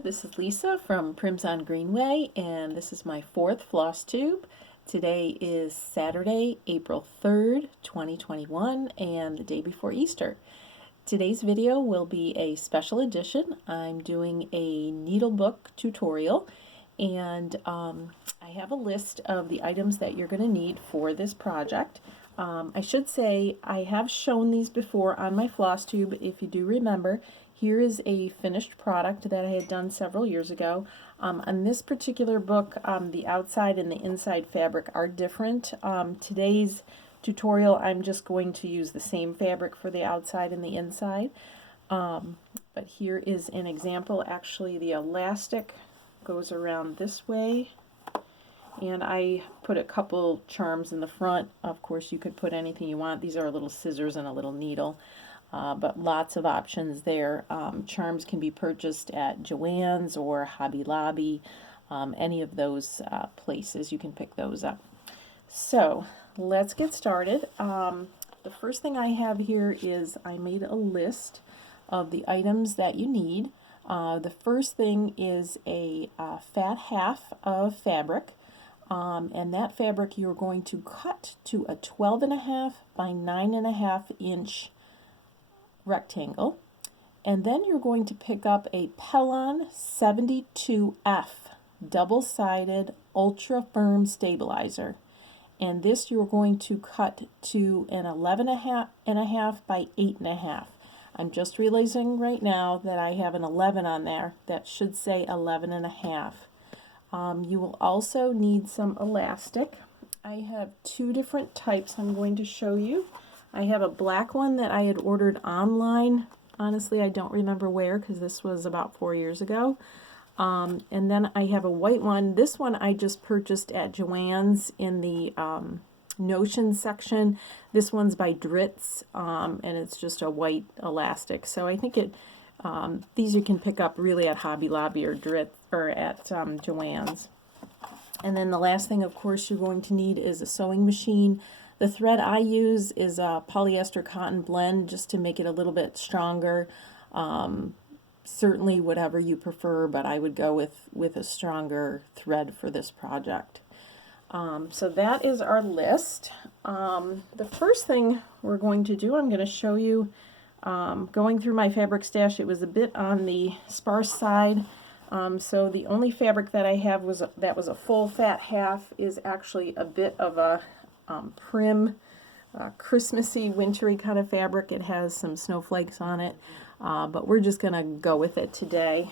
This is Lisa from Prims on Greenway, and this is my fourth Flosstube. Today is Saturday, April 3rd, 2021, and the day before Easter. Today's video will be a special edition. I'm doing a needlebook tutorial, and I have a list of the items that you're going to need for this project. I should say I have shown these before on my Flosstube, if you do remember. Here is a finished product that I had done several years ago. On this particular book, the outside and the inside fabric are different. Today's tutorial, I'm just going to use the same fabric for the outside and the inside. But here is an example. Actually, the elastic goes around this way, and I put a couple charms in the front. Of course, you could put anything you want. These are little scissors and a little needle. But lots of options there. Charms can be purchased at Joann's or Hobby Lobby, any of those places. You can pick those up. So let's get started. The first thing I have here is I made a list of the items that you need. The first thing is a fat half of fabric, and that fabric you're going to cut to a 12.5 by 9.5 inch rectangle, and then you're going to pick up a Pellon 72F double-sided ultra firm stabilizer, and this you're going to cut to an 11.5 by 8.5. I'm just realizing right now that I have an 11 on there. That should say 11.5. You will also need some elastic. I have two different types I'm going to show you. I have a black one that I had ordered online. Honestly, I don't remember where, because this was about 4 years ago. And then I have a white one. This one I just purchased at Joann's in the Notion section. This one's by Dritz, and it's just a white elastic. So I think these you can pick up really at Hobby Lobby or Dritz or at Joann's. And then the last thing, of course, you're going to need is a sewing machine. The thread I use is a polyester cotton blend, just to make it a little bit stronger. Certainly whatever you prefer, but I would go with a stronger thread for this project. So that is our list. The first thing we're going to do, I'm going to show you going through my fabric stash. It was a bit on the sparse side. So the only fabric that I have that was a full fat half is actually a bit of a prim, Christmassy, wintry kind of fabric. It has some snowflakes on it, but we're just going to go with it today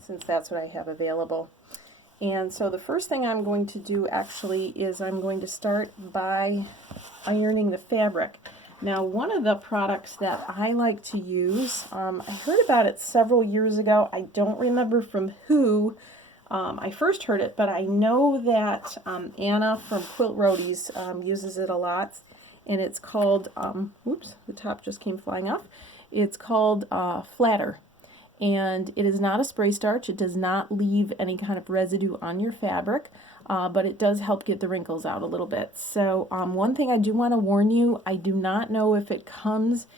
since that's what I have available. And so the first thing I'm going to do actually is I'm going to start by ironing the fabric. Now, one of the products that I like to use, I heard about it several years ago. I don't remember from who I first heard it, but I know that Anna from Quilt Roadies uses it a lot, and it's called, oops, the top just came flying off. It's called Flatter, and it is not a spray starch. It does not leave any kind of residue on your fabric, but it does help get the wrinkles out a little bit. So one thing I do want to warn you, I do not know if it comes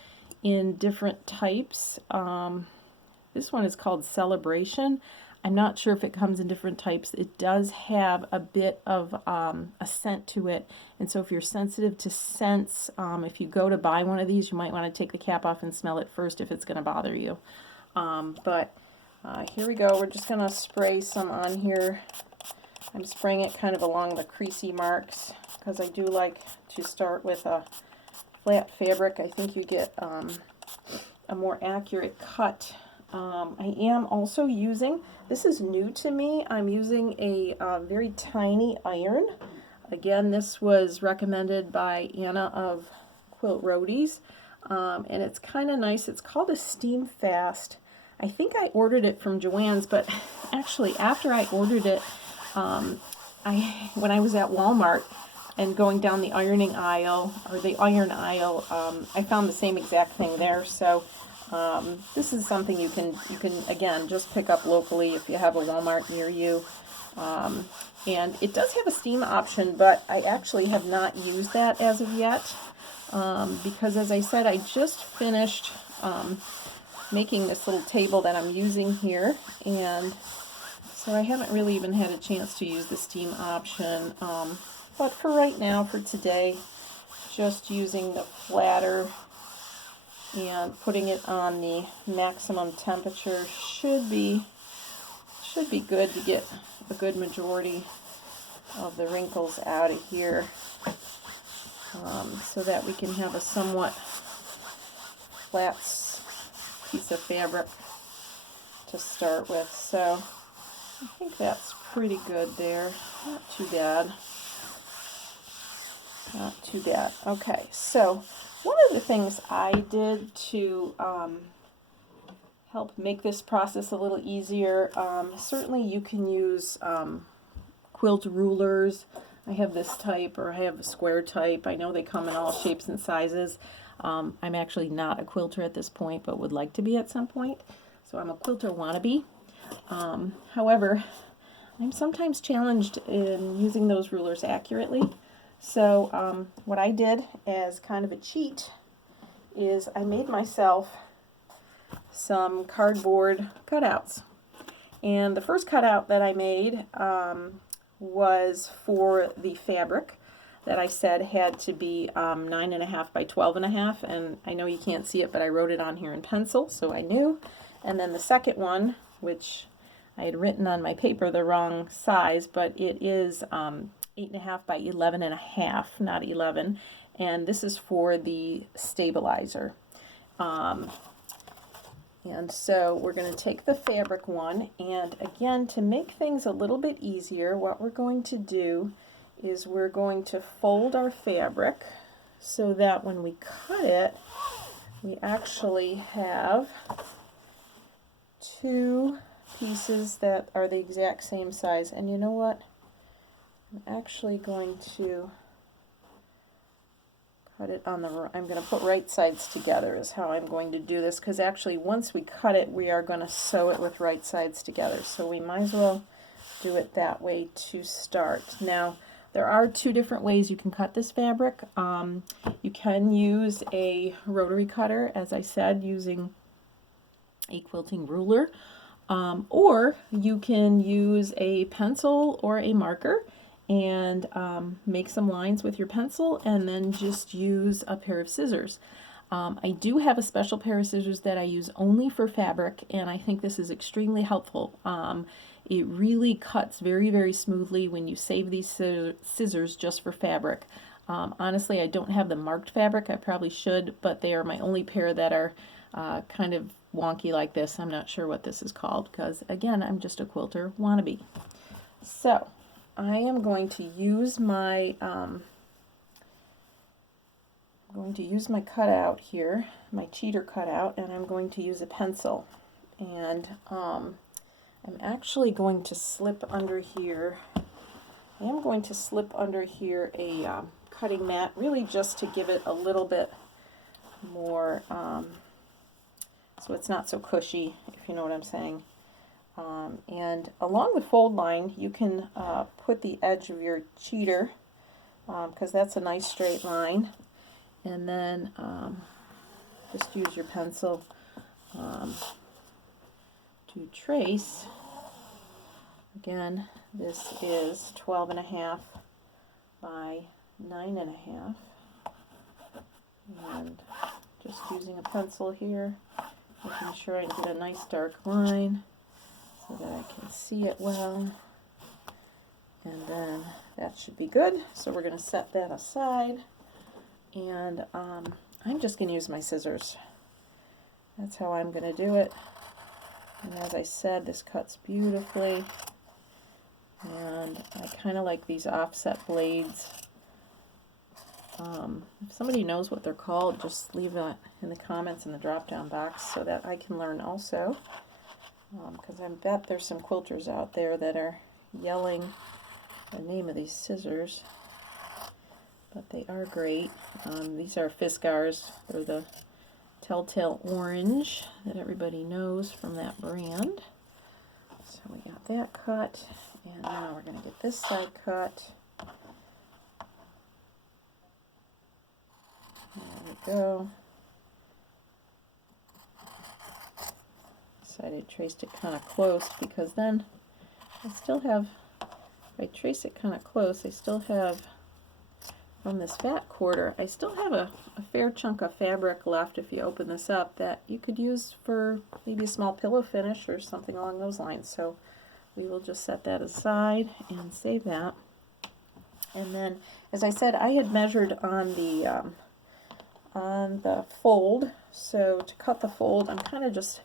in different types. This one is called Celebration. I'm not sure if it comes in different types. It does have a bit of a scent to it, and so if you're sensitive to scents, if you go to buy one of these, you might want to take the cap off and smell it first if it's going to bother you. But here we go. We're just going to spray some on here. I'm spraying it kind of along the creasy marks because I do like to start with a flat fabric. I think you get a more accurate cut. I am also using, this is new to me, I'm using a very tiny iron. Again, this was recommended by Anna of Quilt Roadies, and it's kind of nice. It's called a Steam Fast. I think I ordered it from Joann's, but actually after I ordered it, when I was at Walmart and going down the ironing aisle, or the iron aisle, I found the same exact thing there. So this is something you can again just pick up locally if you have a Walmart near you. And it does have a steam option, but I actually have not used that as of yet, because as I said, I just finished making this little table that I'm using here, and so I haven't really even had a chance to use the steam option, but for right now, for today, just using the flatter and putting it on the maximum temperature should be good to get a good majority of the wrinkles out of here, so that we can have a somewhat flat piece of fabric to start with. So I think that's pretty good there. Not too bad. Not too bad. Okay, so one of the things I did to help make this process a little easier, certainly you can use quilt rulers. I have this type, or I have a square type. I know they come in all shapes and sizes. I'm actually not a quilter at this point, but would like to be at some point. So I'm a quilter wannabe. However, I'm sometimes challenged in using those rulers accurately. So what I did as kind of a cheat is I made myself some cardboard cutouts. And the first cutout that I made was for the fabric that I said had to be 9.5 by 12.5, and I know you can't see it, but I wrote it on here in pencil, so I knew. And then the second one, which I had written on my paper the wrong size, but it is 8.5 by 11.5, not 11, and this is for the stabilizer. And so we're going to take the fabric one, and again, to make things a little bit easier, what we're going to do is we're going to fold our fabric so that when we cut it, we actually have two pieces that are the exact same size. And you know what? I'm actually going to cut it on the, I'm going to put right sides together is how I'm going to do this, because actually once we cut it, we are going to sew it with right sides together. So we might as well do it that way to start. Now, there are two different ways you can cut this fabric. You can use a rotary cutter, as I said, using a quilting ruler, or you can use a pencil or a marker and make some lines with your pencil, and then just use a pair of scissors. I do have a special pair of scissors that I use only for fabric, and I think this is extremely helpful. It really cuts very, very smoothly when you save these scissors just for fabric. Honestly, I don't have the marked fabric. I probably should, but they are my only pair that are kind of wonky like this. I'm not sure what this is called, because again, I'm just a quilter wannabe. So I am going to use my cutout here, my cheater cutout, and I'm going to use a pencil. And I'm actually going to slip under here. I am going to slip under here a cutting mat, really just to give it a little bit more, so it's not so cushy, if you know what I'm saying. And along the fold line, you can put the edge of your cheater, because that's a nice straight line, and then just use your pencil to trace. Again, this is 12.5 by 9.5, and just using a pencil here, making sure I get a nice dark line so that I can see it well, and then that should be good. So we're going to set that aside, and I'm just going to use my scissors. That's how I'm going to do it. And as I said, this cuts beautifully, and I kind of like these offset blades. If somebody knows what they're called, just leave that in the comments in the drop-down box so that I can learn also, because I bet there's some quilters out there that are yelling the name of these scissors, but they are great. These are Fiskars. They're the Telltale Orange that everybody knows from that brand. So we got that cut, and now we're going to get this side cut. There we go. decided I traced it kind of close because then I still have, if I trace it kind of close, I still have, from this fat quarter, I still have a fair chunk of fabric left if you open this up that you could use for maybe a small pillow finish or something along those lines. So we will just set that aside and save that. And then, as I said, I had measured on the fold. So to cut the fold, I'm kind of just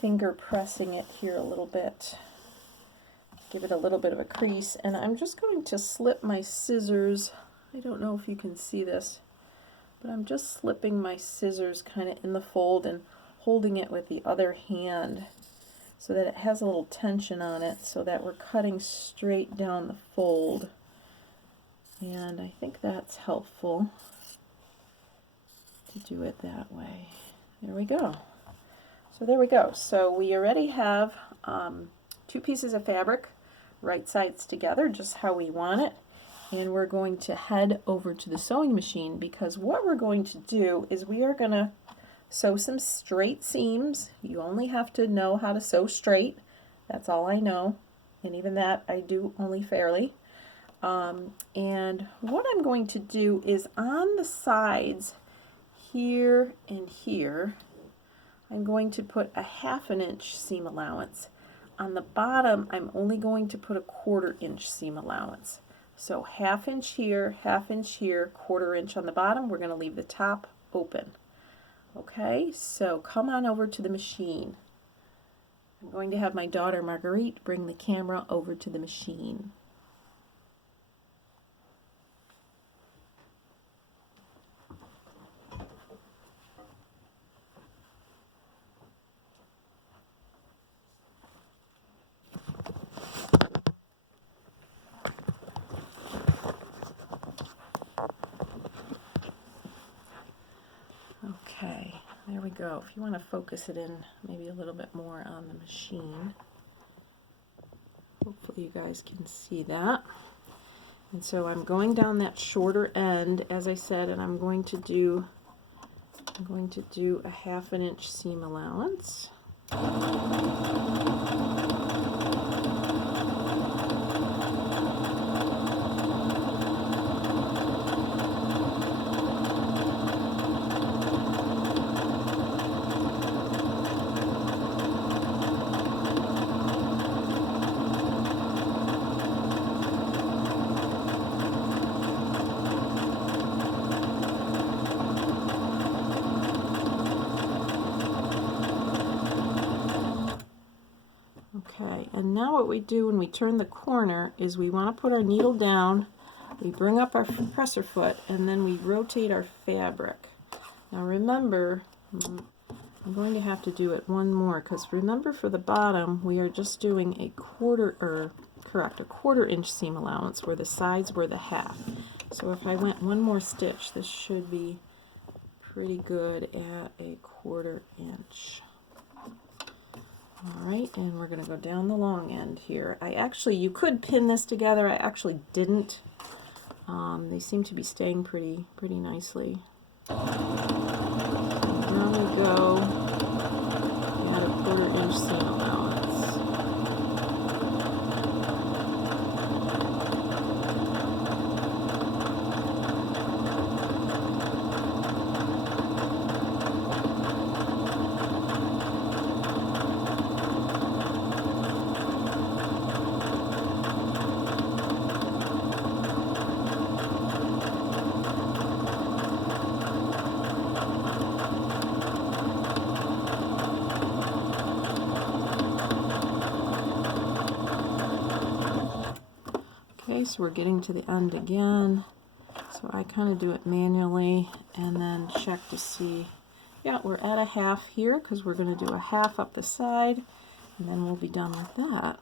finger pressing it here a little bit. Give it a little bit of a crease, and I'm just going to slip my scissors. I don't know if you can see this, but I'm just slipping my scissors kind of in the fold and holding it with the other hand so that it has a little tension on it so that we're cutting straight down the fold. And I think that's helpful to do it that way. There we go. So there we go. So we already have 2 pieces of fabric, right sides together, just how we want it. And we're going to head over to the sewing machine because what we're going to do is we are going to sew some straight seams. You only have to know how to sew straight. That's all I know. And even that I do only fairly. And what I'm going to do is on the sides here and here, I'm going to put a 1/2 inch seam allowance. On the bottom, I'm only going to put a 1/4 inch seam allowance. So 1/2 inch here, 1/2 inch here, 1/4 inch on the bottom. We're going to leave the top open. Okay, so come on over to the machine. I'm going to have my daughter Marguerite bring the camera over to the machine. Okay, there we go. If you want to focus it in maybe a little bit more on the machine. Hopefully you guys can see that. And so I'm going down that shorter end, as I said, and I'm going to do a 1/2 inch seam allowance. Okay, and now what we do when we turn the corner is we want to put our needle down, we bring up our presser foot, and then we rotate our fabric. Now remember, I'm going to have to do it one more, because remember for the bottom we are just doing a 1/4 inch seam allowance where the sides were the 1/2. So if I went one more stitch, this should be pretty good at a 1/4 inch. Alright, and we're going to go down the long end here. You could pin this together. I actually didn't. They seem to be staying pretty nicely. Down we go. Add a 1/4 inch seam allowance. Okay, so we're getting to the end again. So I kind of do it manually and then check to see, yeah, we're at a 1/2 here because we're going to do a 1/2 up the side, and then we'll be done with that.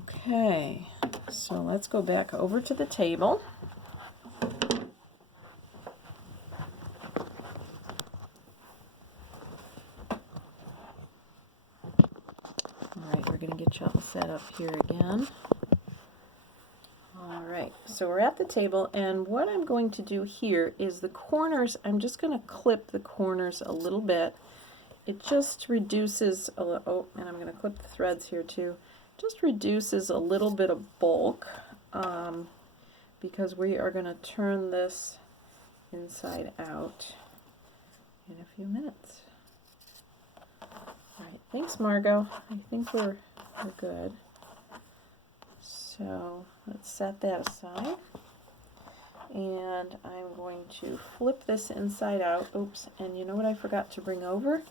Okay, so let's go back over to the table. Alright, we're going to get you all set up here again. Alright, so we're at the table, and what I'm going to do here is the corners, I'm just going to clip the corners a little bit. It just reduces, oh, and I'm going to clip the threads here too, just reduces a little bit of bulk, because we are going to turn this inside out in a few minutes. Alright, thanks Margot. I think we're good. So let's set that aside. And I'm going to flip this inside out. Oops, and you know what I forgot to bring over?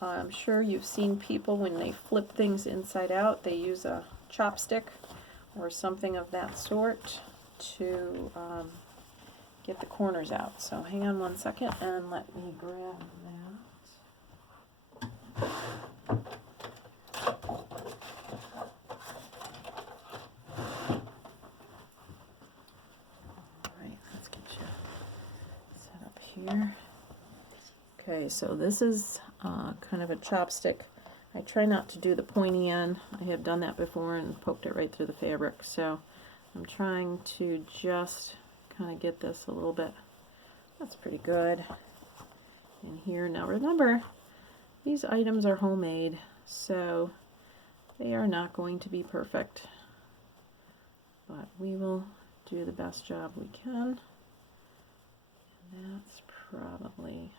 I'm sure you've seen people when they flip things inside out, they use a chopstick or something of that sort to get the corners out. So hang on one second and let me grab that. Alright, let's get you set up here. Okay, so this is kind of a chopstick. I try not to do the pointy end. I have done that before and poked it right through the fabric. So I'm trying to just kind of get this a little bit. That's pretty good. In here, now remember, these items are homemade, so they are not going to be perfect. But we will do the best job we can. And that's probably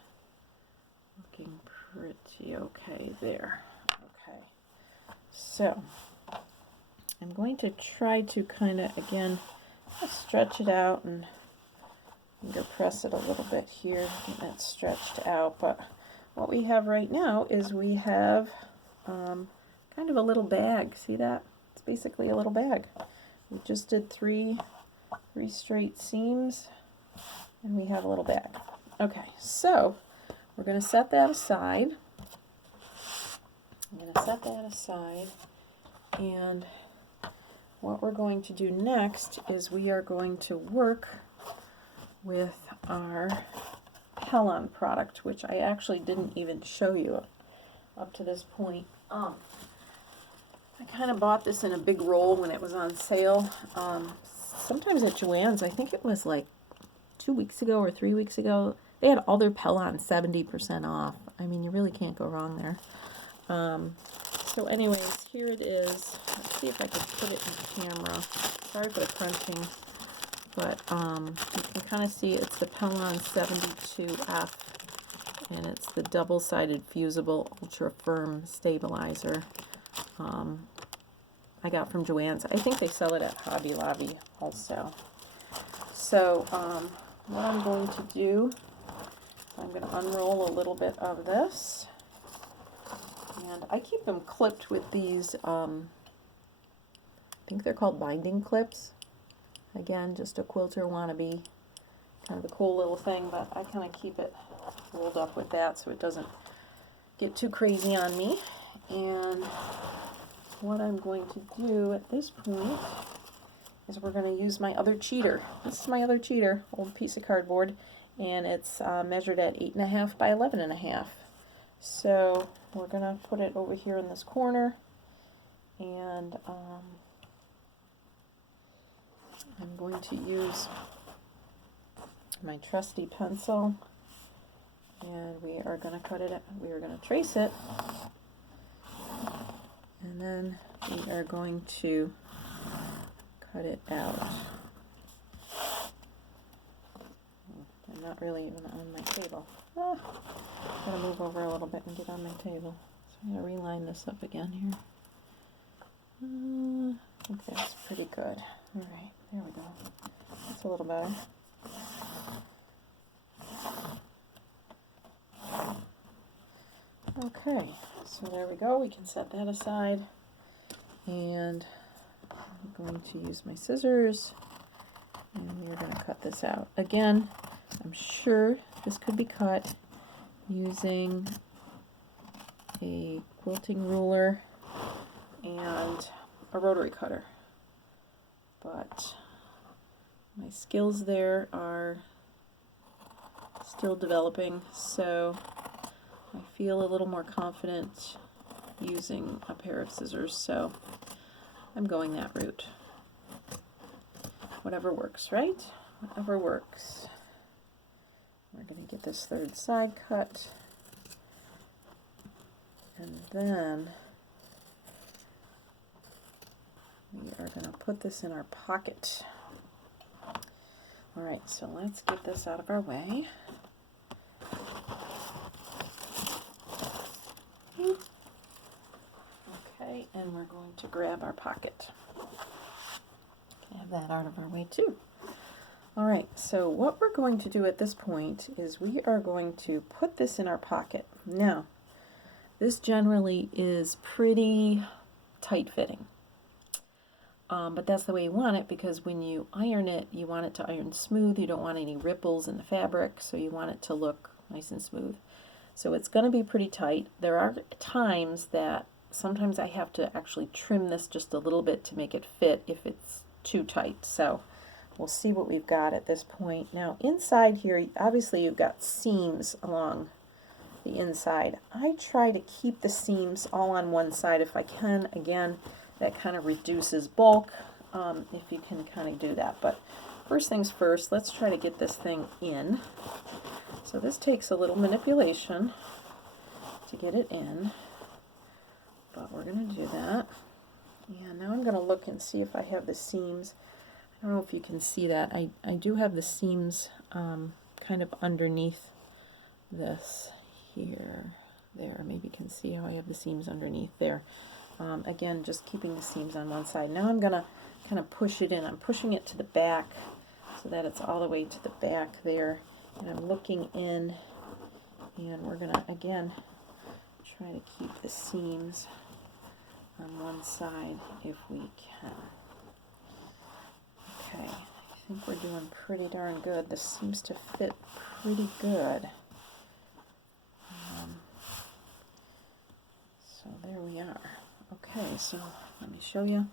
looking pretty okay there. Okay, so I'm going to try to kind of, again, stretch it out and finger press it a little bit here, get that stretched out. But what we have right now is we have kind of a little bag. See that? It's basically a little bag. We just did three straight seams, and we have a little bag. Okay, so we're going to set that aside. I'm going to set that aside, and what we're going to do next is we are going to work with our Pellon product, which I actually didn't even show you up to this point. I kind of bought this in a big roll when it was on sale. Sometimes at Joann's, I think it was like 2 weeks ago or 3 weeks ago, they had all their Pellon 70% off. I mean, you really can't go wrong there. So anyways, here it is. Let's see if I can put it in the camera. Sorry for the crunching, but you can kind of see it's the Pellon 72F, and it's the double-sided fusible ultra firm stabilizer. I got from Joann's. I think they sell it at Hobby Lobby also. So what I'm going to do, I'm going to unroll a little bit of this, and I keep them clipped with these, I think they're called binding clips. Again, just a quilter wannabe, kind of a cool little thing, but I kind of keep it rolled up with that so it doesn't get too crazy on me. And what I'm going to do at this point is we're going to use my other cheater. This is my other cheater, old piece of cardboard, and it's measured at 8.5 by 11.5. So we're going to put it over here in this corner, and I'm going to use my trusty pencil, and we are going to cut it, we are going to trace it, and then we are going to cut it out. I'm not really even on my table. Gotta move over a little bit and get on my table. So I'm gonna reline this up again here. I think that's pretty good. Alright, there we go. That's a little better. Okay, so there we go. We can set that aside. And I'm going to use my scissors, and we're going to cut this out. Again, I'm sure this could be cut using a quilting ruler, and a rotary cutter. But my skills there are still developing, so I feel a little more confident using a pair of scissors, so I'm going that route. Whatever works, right? Whatever works. We're going to get this third side cut, and then we are going to put this in our pocket. Alright, so let's get this out of our way. Okay, and we're going to grab our pocket. Have that out of our way too. Alright, so what we're going to do at this point is we are going to put this in our pocket. Now, this generally is pretty tight fitting. But that's the way you want it, because when you iron it, you want it to iron smooth. You don't want any ripples in the fabric, so you want it to look nice and smooth. So it's going to be pretty tight. There are times that sometimes I have to actually trim this just a little bit to make it fit if it's too tight. So we'll see what we've got at this point. Now inside here, obviously you've got seams along the inside. I try to keep the seams all on one side if I can. Again, that kind of reduces bulk if you can kind of do that. But first things first, let's try to get this thing in. So this takes a little manipulation to get it in, but we're going to do that. And now I'm going to look and see if I have the seams. I don't know if you can see that. I do have the seams kind of underneath this here. There, maybe you can see how I have the seams underneath there. Again, just keeping the seams on one side. Now I'm going to kind of push it in. I'm pushing it to the back so that it's all the way to the back there. And I'm looking in, and we're going to, again, try to keep the seams on one side if we can. Okay, I think we're doing pretty darn good. This seems to fit pretty good. So there we are. Okay, so let me show you.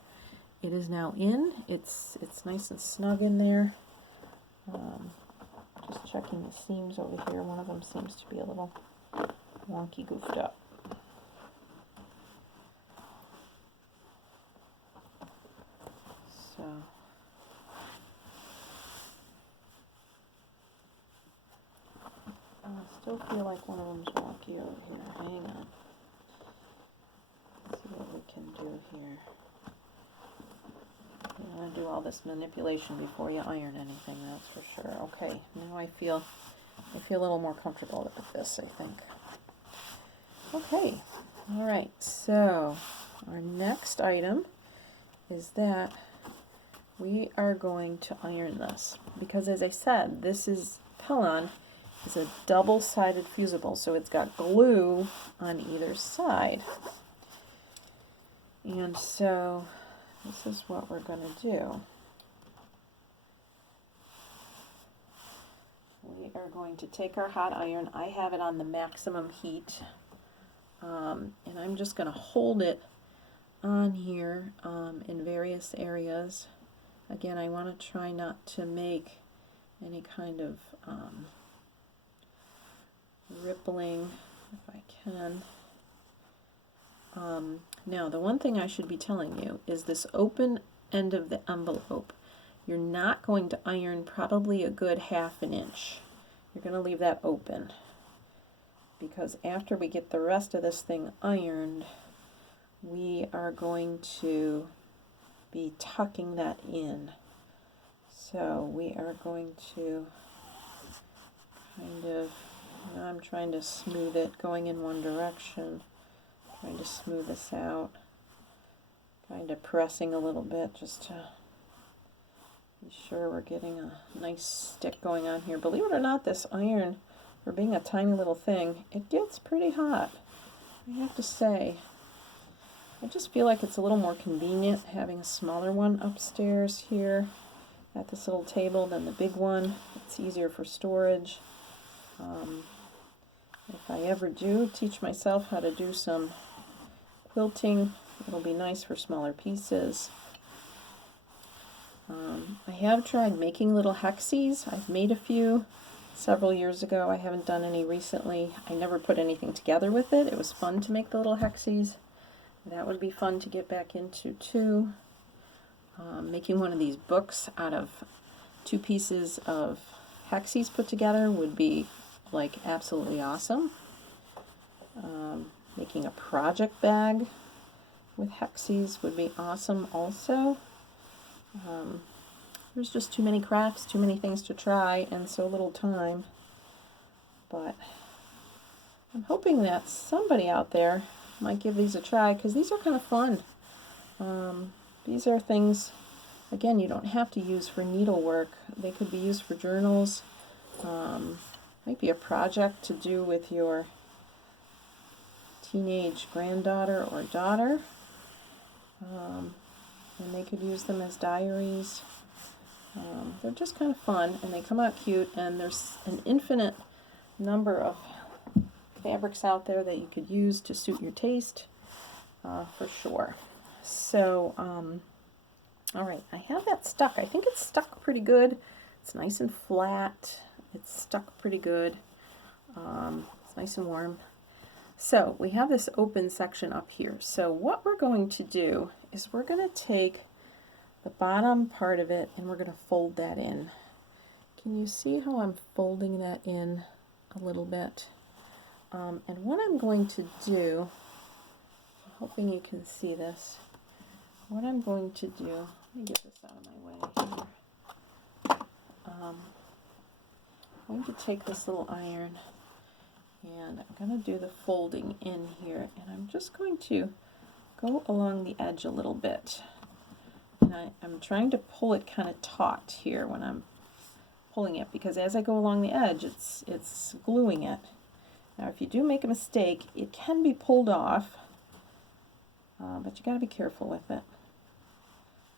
It is now in. It's nice and snug in there. Just checking the seams over here. One of them seems to be a little wonky, goofed up. So I still feel like one of them's wonky over here. Hang on. Let's see what we can do here. You want to do all this manipulation before you iron anything, that's for sure. Okay, now I feel a little more comfortable with this, I think. Okay, all right, so our next item is that we are going to iron this, because as I said, this is Pellon is a double-sided fusible, so it's got glue on either side. And so this is what we're going to do. We are going to take our hot iron. I have it on the maximum heat, and I'm just going to hold it on here in various areas. Again, I want to try not to make any kind of rippling if I can. Now, the one thing I should be telling you is this open end of the envelope, you're not going to iron probably a good ½ an inch. You're going to leave that open, because after we get the rest of this thing ironed, we are going to be tucking that in. So we are going to kind of, I'm trying to smooth it, going in one direction. Trying to smooth this out, kind of pressing a little bit just to be sure we're getting a nice stick going on here. Believe it or not, this iron, for being a tiny little thing, it gets pretty hot, I have to say. I just feel like it's a little more convenient having a smaller one upstairs here at this little table than the big one. It's easier for storage. If I ever do teach myself how to do some quilting It'll be nice for smaller pieces. I have tried making little hexies. I've made a few several years ago. I haven't done any recently. I never put anything together with it. It was fun to make the little hexies. That would be fun to get back into too. Making one of these books out of 2 pieces of hexies put together would be like absolutely awesome. Making a project bag with hexies would be awesome also. There's just too many crafts, too many things to try, and so little time. But I'm hoping that somebody out there might give these a try, because these are kind of fun. These are things, again, you don't have to use for needlework. They could be used for journals. Might be a project to do with your teenage granddaughter or daughter. And they could use them as diaries. They're just kind of fun, and they come out cute, and there's an infinite number of fabrics out there that you could use to suit your taste, for sure. So, alright, I have that stuck. I think it's stuck pretty good. It's nice and flat. It's stuck pretty good. It's nice and warm. So we have this open section up here. So what we're going to do is we're going to take the bottom part of it and we're going to fold that in. Can you see how I'm folding that in a little bit? And what I'm going to do, I'm hoping you can see this, what I'm going to do, let me get this out of my way here. I'm going to take this little iron and I'm going to do the folding in here, and I'm just going to go along the edge a little bit. And I'm trying to pull it kind of taut here when I'm pulling it, because as I go along the edge, it's gluing it. Now, if you do make a mistake, it can be pulled off, but you got to be careful with it.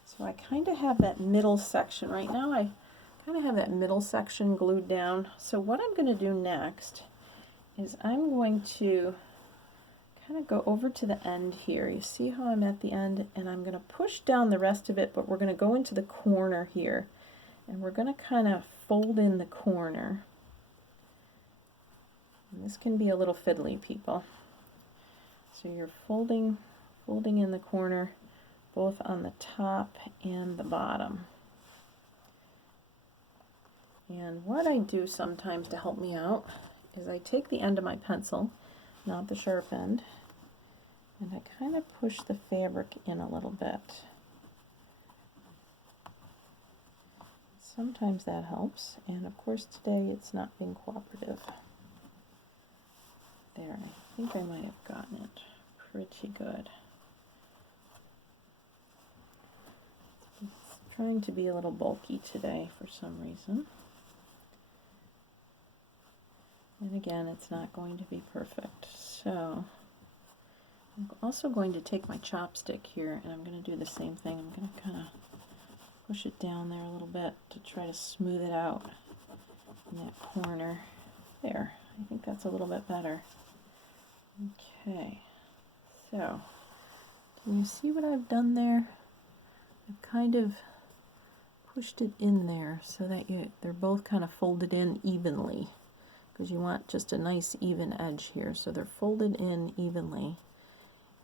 So I kind of have that middle section right now. I kind of have that middle section glued down. So what I'm going to do next is I'm going to kind of go over to the end here. You see how I'm at the end, and I'm going to push down the rest of it, but we're going to go into the corner here, and we're going to kind of fold in the corner. And this can be a little fiddly, people. So you're folding in the corner, both on the top and the bottom. And what I do sometimes to help me out is I take the end of my pencil, not the sharp end, and I kind of push the fabric in a little bit. Sometimes that helps, and of course today it's not being cooperative. There, I think I might have gotten it pretty good. It's trying to be a little bulky today for some reason. And again, it's not going to be perfect. So I'm also going to take my chopstick here, and I'm going to do the same thing. I'm going to kind of push it down there a little bit to try to smooth it out in that corner. There, I think that's a little bit better. Okay, so can you see what I've done there? I've kind of pushed it in there so that they're both kind of folded in evenly, because you want just a nice even edge here. So they're folded in evenly.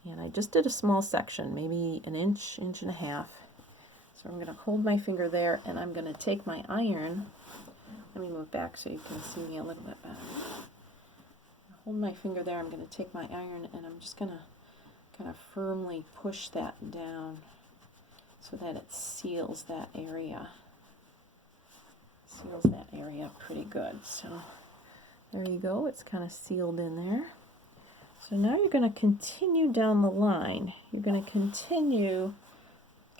And I just did a small section, maybe an inch, inch and a half. So I'm going to hold my finger there, and I'm going to take my iron. Let me move back so you can see me a little bit better. Hold my finger there, I'm going to take my iron, and I'm just going to kind of firmly push that down so that it seals that area. Seals that area pretty good. So there you go, it's kind of sealed in there. So now you're going to continue down the line. You're going to continue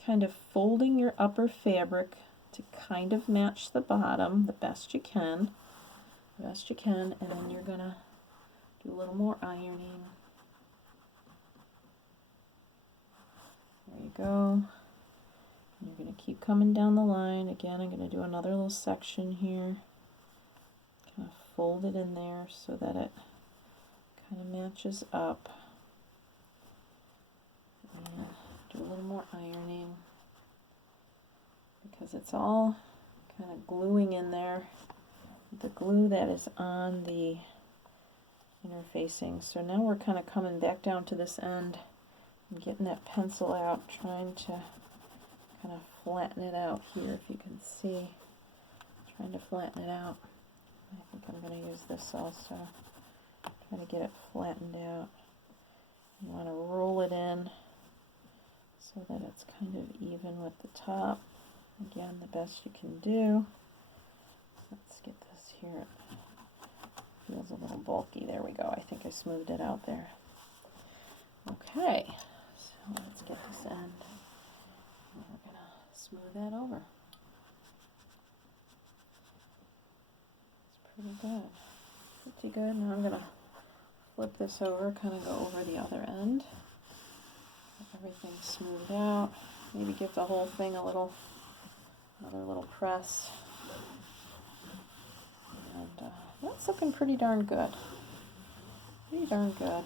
kind of folding your upper fabric to kind of match the bottom the best you can, and then you're going to do a little more ironing. There you go. You're going to keep coming down the line. Again, I'm going to do another little section here. Kind of fold it in there so that it kind of matches up. And do a little more ironing because it's all kind of gluing in there. The glue that is on the interfacing. So now we're kind of coming back down to this end and getting that pencil out, trying to kind of flatten it out here, if you can see. Trying to flatten it out. I think I'm going to use this also. Trying to get it flattened out. You want to roll it in so that it's kind of even with the top. Again, the best you can do. Let's get this here. Feels a little bulky. There we go. I think I smoothed it out there. Okay, so let's get this end. And we're going to smooth that over. It's pretty good. Pretty good. Now I'm going to flip this over, kind of go over the other end. Get everything smoothed out. Maybe give the whole thing another little press. And that's looking pretty darn good. Pretty darn good.